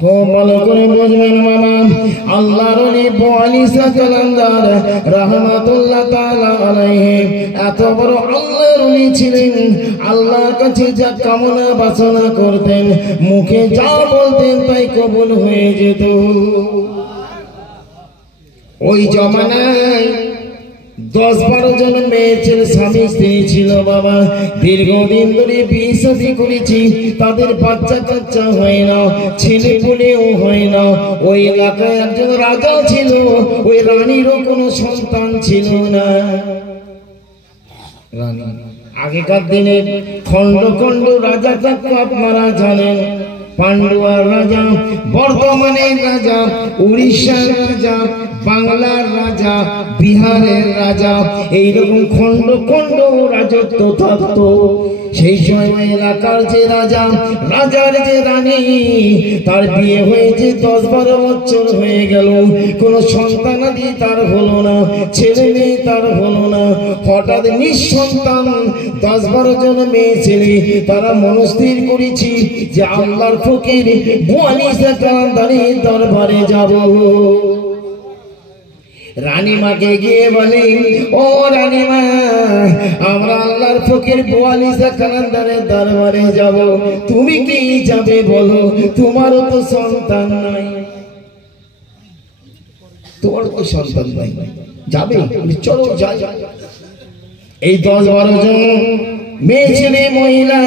খুব ভালো করে বুঝবেন মামা, আল্লাহর ওলি বোয়ালিশা কালান্দার রাহমাতুল্লাহ তাআলা আলাইহি এত বড় আল্লাহর ওলি ছিলেন। আল্লাহর কাছে যা কামনা বাসনা করতেন, মুখে যা বলতেন তাই কবুল হয়ে যেত। ওই জমানায় 10-12 জন মেয়ে ছেলে স্বামী স্ত্রী ছিল বাবা। দীর্ঘদিন ধরে বিয়ে শাদী করেছি, তাদের বাচ্চা কাচ্চা হয় না, ছেলে পুলেও হয় না। ওই এলাকায় একজন রাজা ছিল, ওই রানীরও কোনো সন্তান ছিল না। রানী আগেকার দিনে খন্ড খন্ড রাজা থাকতো, আপনারা জানেন। পান্ডুয়ার রাজা, বর্ধমানের রাজা, উড়িষ্যার রাজা, বাংলার রাজা, বিহারের রাজা, এইরকম খন্ড খন্ড রাজত্ব থাকতো। সেই সময় এলাকার যে রাজা, রাজার যে রানী, তার বিয়ে হয়েছে 10-12 বছর হয়ে গেল, কোন সন্তানাদি তার হলো না, ছেলে মেয়ে তার হলো না। হঠাৎ নিঃসন্তান 10-12 জন মেয়ে ছেলে, তারা মনস্থির করেছি যে আল্লাহর ফকির বোয়ালিশা কালান্দারের দরবারে যাব। রানীমাকে গিয়ে বলে, ও রানীমা, আমরা আল্লাহর ফকির বোয়ালিশা কালান্দারের দরবারে যাব, তুমি কি যাবে বলো? তোমারও তো সন্তান নাই। তোমার তো সন্তান নাই, যাবে? চলো যাই। এই 10-12 জন মেয়ে ছেলে মহিলা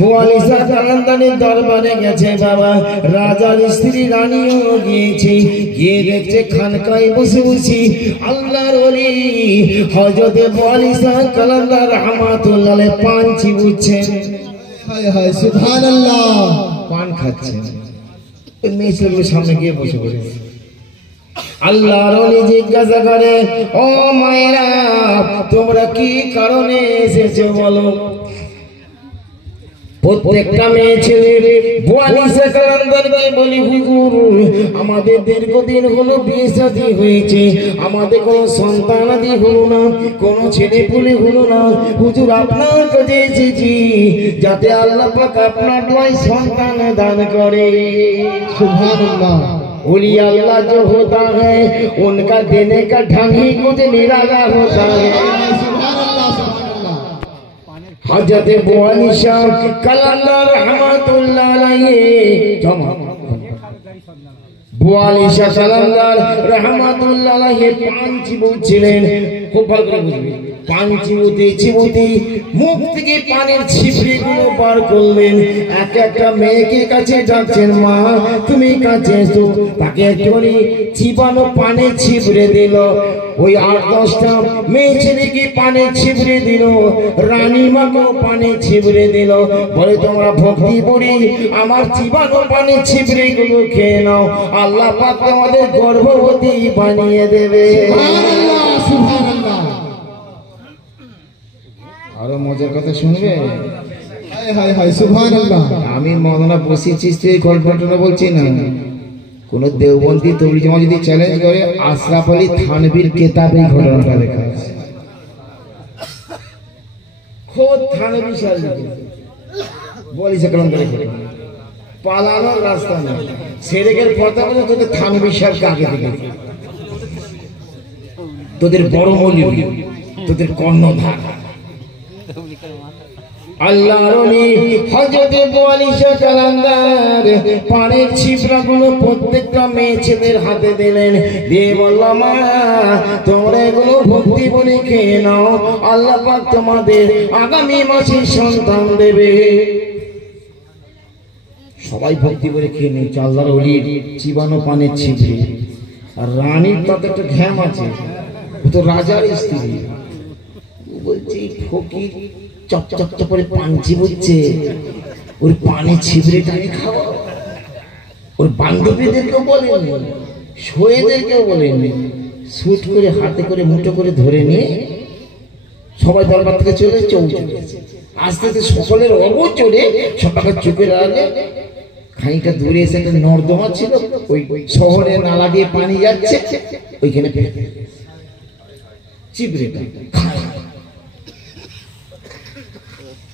বোয়ালিশা কালান্দারের দরবারে গেছে বাবা। রাজার স্ত্রী রানীও গিয়েছে, গিয়ে দেখছে খানকায় বসে বসে আল্লাহর ওলি হযরত বোয়ালিশা কালান্দার রাহমাতুল্লাহ আলাইহি পান চিবুচ্ছেন। হায় হায় সুবহানাল্লাহ, পান খাচ্ছেন। ওই মেয়ে ছেলের সামনে গিয়ে বসে পড়েছে। আল্লাহর ওলি জিজ্ঞাসা করে, ও মায়েরা, তোমরা কি কারণে এসেছো বলো? প্রত্যেকটা মেয়ে ছেলে বোয়ালিশা কালান্দারকে বলি, হুজুর, আমাদের দীর্ঘদিন হলো বিয়ে শাদী হয়েছে, আমাদের কোনো সন্তানাদি হলো না, কোনো ছেলে পুলে হলো না। হুজুর, আপনার কাছে এসেছি যাতে আল্লাহ পাক আপনার দোয়ায় সন্তান দান করে। সুবহানাল্লাহ। ओली अल्लाह जो होता है उनका देने का ढंग ही कुछ निराला होता है। हजरत बोआलिशा कलंदर रहमतुल्लाह अलैहि, बोआलिशा कलंदर रहमतुल्लाह अलैहि पान চিবুছিলেন। খুব ভালো করে বুঝবেন, পান চিবুতে চিবুতে মুখ থেকে পানের ছিপড়িগুলো বার করলেন। এক একটা মেয়েকে কাছে ডাকছেন, মা তুমি কাছে এসো। তাকে একটুখানি চিবানো পানে ছিপড়ে দিল। ওই 8-10টা মেয়ে ছেলেকে পানে ছিপড়ে দিল, রানীমাকেও পানে ছিপড়ে দিল। বলে, তোমরা ভক্তি পড়ি আমার চিবানো পানে ছিপড়ে গুলো খেয়ে নাও, আল্লাহ পাক তোমাদের গর্ভবতী বানিয়ে দেবে। আরো মজার কথা শুনবে? আমি মৌলানা বসি চিশতি গল্পটা বলছি না, কোন দেওবন্দি তবলিগি যদি চ্যালেঞ্জ করে, আশরাফ আলী থানভীর কিতাবে ঘটনাটা লেখা আছে। খোদ থানভী সাহেব বলিছে কালাম করে পালানোর রাস্তা না, সেরেকের কথা বলে তোদের থানভী সাহেবকে আগে দিকে, তোদের বড় মৌলবি, তোদের কর্ণধার। আল্লাহর ওলি হযরত বোয়ালিশা কালান্দার পানের ছিপড়াগুলো প্রত্যেকটা মেয়ে ছেলের হাতে দিলেন, দিয়ে বলল, মা তোমরা এগুলো ভক্তি বলে খেয়ে নাও, আল্লাহ পাক তোমাদের আগামী মাসে সন্তান দেবে। সবাই ভক্তি করে খেয়ে নিচ্ছে আল্লাহর ওলির চিবানো পানের ছিপড়ি। আর রানীর তাতে একটা ঘ্যাম আছে, ও তো রাজার স্ত্রী। বলছি ফকির চপ চপ চপ করে পান চিবুচ্ছে, ওর পানে ছিপড়ে টানে খাওয়া। ওর বান্ধবীদেরকেও বলেনি, শোয়েদেরকেও বলেনি, শুট করে হাতে করে মুঠো করে ধরে নিয়ে সবাই দরবার থেকে চলে চৌচলেছে। আস্তে আস্তে সকলের অগোচরে সবাই চোখের আগে খানিকটা দূরে এসে একটা নর্দমা ছিল, ওই শহরে নালা দিয়ে পানি যাচ্ছে, ওইখানে চিপড়েটা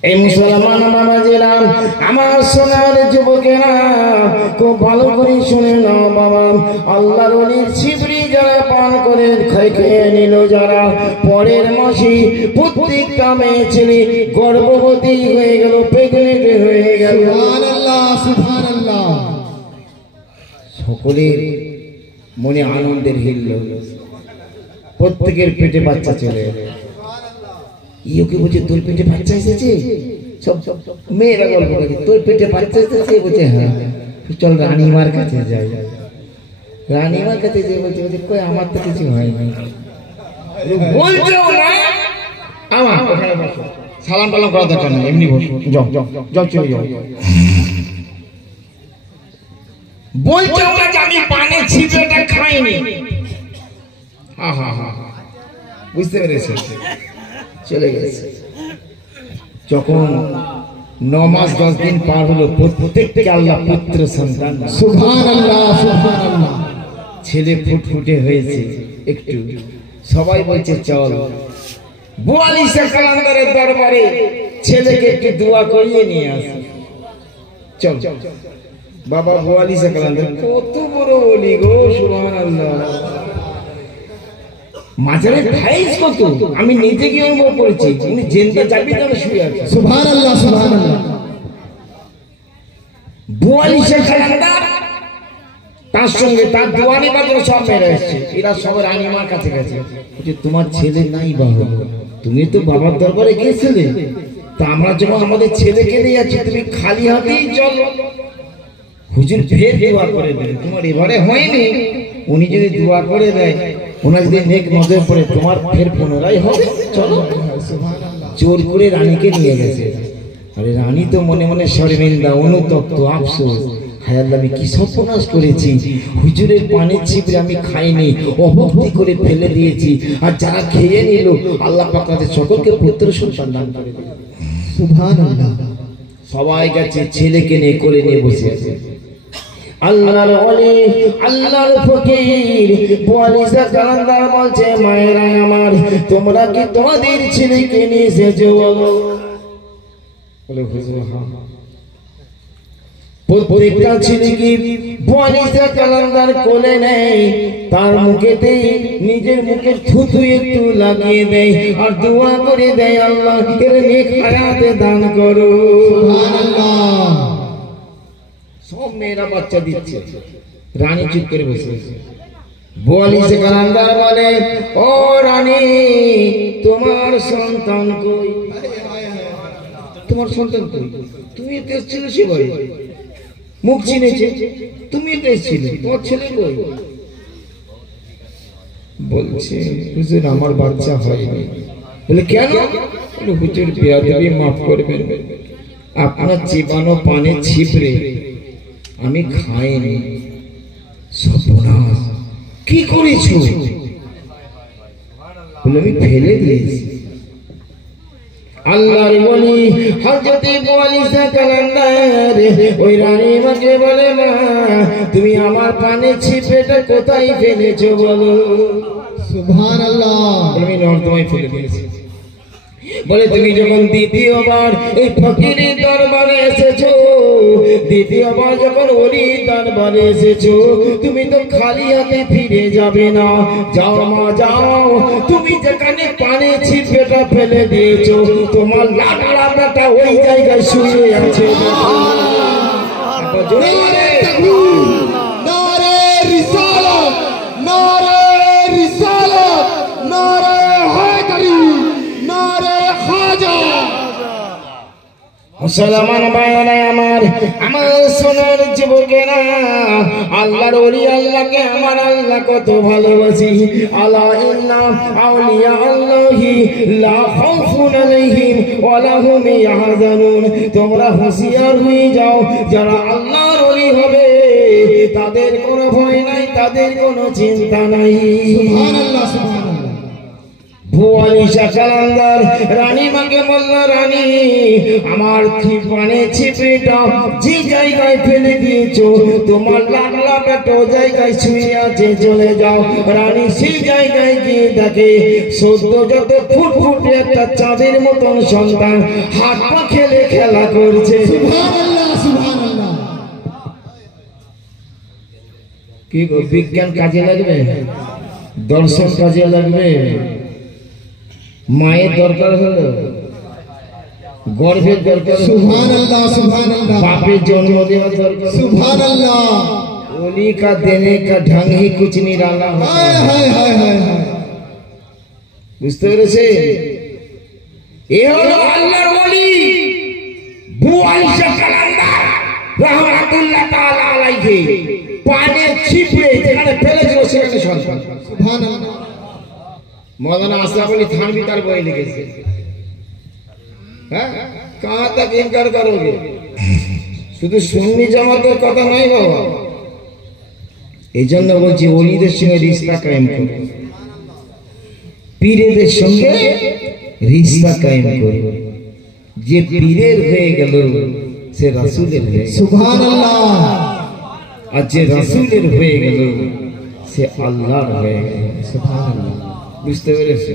এই মুসলমান বাবাজিরা, আমার সোনার যুবকেরা, খুব ভালো করে শুনে নাও বাবা। আল্লাহর ওলির ছিবড়ি যারা পান করে খেয়ে নিল, যারা পরের মাসে প্রত্যেকটা মেয়ে ছেলে গর্ভবতী হয়ে গেল, প্রেগনেন্ট হয়ে গেল। সুবহানাল্লাহ, সুবহানাল্লাহ। সকলের মনে আনন্দের হিল্ল, প্রত্যেকের পেটে বাচ্চা চলে এলো। ইয়োকে বলছে তোর পেটে বাচ্চা এসেছে, সব মেয়েরা গল্প করে তোর পেটে বাচ্চা এসেছে, বলছে হ্যাঁ, চল রানীমার কাছে যাই। রানীমার কাছে যে বলছে বলছে কই আমার তো কিছু হয়নি, বলছেও না আমার সালাম টালাম করা দরকার নেই, এমনি বসো, যাও যাও যাও চলে যাও। বলছে ওরা যে আমি পানে ছিপেটা খাইনি। হা হা হা, বুঝতে পেরেছে, চলে গেছে। যখন 9 মাস 10 দিন পার হলো, প্রত্যেককে আল্লাহ পুত্র সন্তান, সুবহানাল্লাহ, সুবহানাল্লাহ। ছেলে ফুটফুটে হয়েছে। একটু সবাই বলছে চল 42 কালান্দারের দরবারে ছেলেকে একটু দোয়া করিয়ে নিয়ে আসি। চল বাবা 42 কালান্দার কত বড় বলি গো, সুবহানাল্লাহ। মাঝারে ভাইস কত আমি নিজে গিয়ে অনুভব করেছি, উনি জেনটা যাবি না শুয়ে আছে। সুবহানাল্লাহ, সুবহানাল্লাহ। 42 কালান্দার, তার সঙ্গে তার দোয়ানি বাজার সব মেরে এসছে। এরা সবাই রানীমার কাছে গেছে, বলছে তোমার ছেলে নাই বাবা, তুমি তো বাবার দরবারে গিয়েছিলে, তা আমরা যখন আমাদের ছেলেকে নিয়ে যাচ্ছি তুমি খালি হাতেই চলো। হুজুর ফের দোয়া করে দেন, তোমার এবারে হয়নি, উনি যদি দোয়া করে দেয়, ওনার যদি নেক নজর পড়ে, তোমার ফের পুনরায় হবে, চলো। জোর করে রানীকে নিয়ে গেছে। আরে রানী তো মনে মনে শর্মিন্দা, অনুতপ্ত, আফসোস, হায় আল্লাহ আমি কি সর্বনাশ করেছি, হুজুরের পানের ছিপড়ে আমি খাইনি, অভক্তি করে ফেলে দিয়েছি, আর যারা খেয়ে নিল আল্লাহ পাক তাদের সকলকে পুত্র সন্তান দান করে দিল। সুবহানাল্লাহ। সবাই গেছে, ছেলেকে নিয়ে কোলে নিয়ে বসে আছে। আল্লাহর ওলি, আল্লাহর ফকির 42 কালান্দার বলছে মায়েরা আমার, তোমরা কি তোমাদের ছেলেকে নিয়ে এসেছো? বলে হুজুর হ্যাঁ। প্রত্যেকটা ছেলে কি 42 কালান্দার কোলে নেয়, তার মুখেতে নিজের মুখে থুতু একটু লাগিয়ে দেয়, আর দোয়া করে দেয় আল্লাহ এর নেক হায়াতে দান করো। সুবহানাল্লাহ। সব মেয়েরা বাচ্চা দিচ্ছে, রানী চুপ করে বসে আছে। 42 কালান্দার বলে ও রানী, তোমার সন্তান কই? তোমার সন্তান কই? তুমি তো এসেছিলে সে ঘরে, মুখ চিনেছে, তুমি তো এসেছিলে, তোমার ছেলে কই? বলছে হুজুর আমার বাচ্চা হয়নি। বলে কেন? বলে হুজুর বেয়াদবি মাফ করবেন, আপনার চিবানো পানে ছিপড়ে আমি খাইনি। সর্বনাশ, কি করেছো? বলে আমি ফেলে দিয়েছি। আল্লাহর ওলি হযরত 42 কালান্দার ওই রানীমাকে বলে মা, তুমি আমার পানে ছিপেটা কোথায় ফেলেছো বলো? সুবহানাল্লাহ। আমি নর্দমায় ফেলে দিয়েছি। বলে তুমি যখন দ্বিতীয়বার এই ফকিরের দরবারে এসেছো, দ্বিতীয়বার যখন ওলির দরবারে এসেছো, তুমি তো খালি হাতে ফিরে যাবে না। যাও মা যাও, তুমি যেখানে পানে ছিপেটা ফেলে দিয়েছো, তোমার লাটারা বেটা ওই জায়গায় শুয়ে আছে। নারে রিসালাত, নারে রিসালাত, নারে হায়দারি, নারে খাজা। মুসলমান ভাইরা আমার, আমার সোনার যুবকেরা, আল্লাহর ওলি আল্লাহকে আমার আল্লাহ কত ভালোবাসি। আলা ইন্না আউলিয়া আল্লাহি লা খাউফুন আলাইহিম ওয়া লা হুম ইয়াহজানুন। তোমরা হুঁশিয়ার হয়ে যাও, যারা আল্লাহর ওলি হবে তাদের কোনো ভয় নাই, তাদের কোনো চিন্তা নাই। সুবহানাল্লাহ, সুবহানাল্লাহ। 42 কালান্দার রানীমাকে বলল, রানী আমার পানে ছিপেটা যে জায়গায় ফেলে দিয়েছো, তোমার লাখ লাখ বেটা ও জায়গায় শুয়ে আছে চলে যাও। রানী সেই জায়গায় গিয়ে দেখে সদ্য যত ফুটফুটে একটা চাঁদের মতন সন্তান হাত পা খেলে খেলা করছে। সুবহানাল্লাহ সুবহানাল্লাহ। কি গো, বিজ্ঞান কাজে লাগবে, দর্শন কাজে লাগবে, মায়ের দরকার হলো, গর্ভের দরকার, সুবহানাল্লাহ সুবহানাল্লাহ। बापेर जन्म देवा दरकार, सुभानअल्लाह। ओली का देने का ढंग ही कुछ निराला होता हाय है। हाय हाय हाय हाय। বুঝতে পেরেছে? এ হলো আল্লাহর ওলি বুয়াইশা কালান্দার রাহমাতুল্লাহ তাআলা আলাইহি। পানের ছিপড়ে যেখানে ফেলেছিল সেখানে সন্তান। सुभानअल्लाह। मौलाना अशरफ अली थानवी तार बई लिखेছে। হ্যাঁ, कहां तक इनकार करोगे? শুধু সুন্নি জামাতের কথা নয় বাবা, এইজন্য বলছি ওলিদের সঙ্গে রিশতা কায়েম করো, পীরেদের সঙ্গে রিশতা কায়েম করো। যে পীরের হয়ে গেল সে রাসূলের হয়ে গেল, सुभानअल्लाह। আর যে রাসূলের হয়ে গেল সে আল্লাহর হয়ে গেল। सुभानअल्लाह। বুঝতে পেরেছো?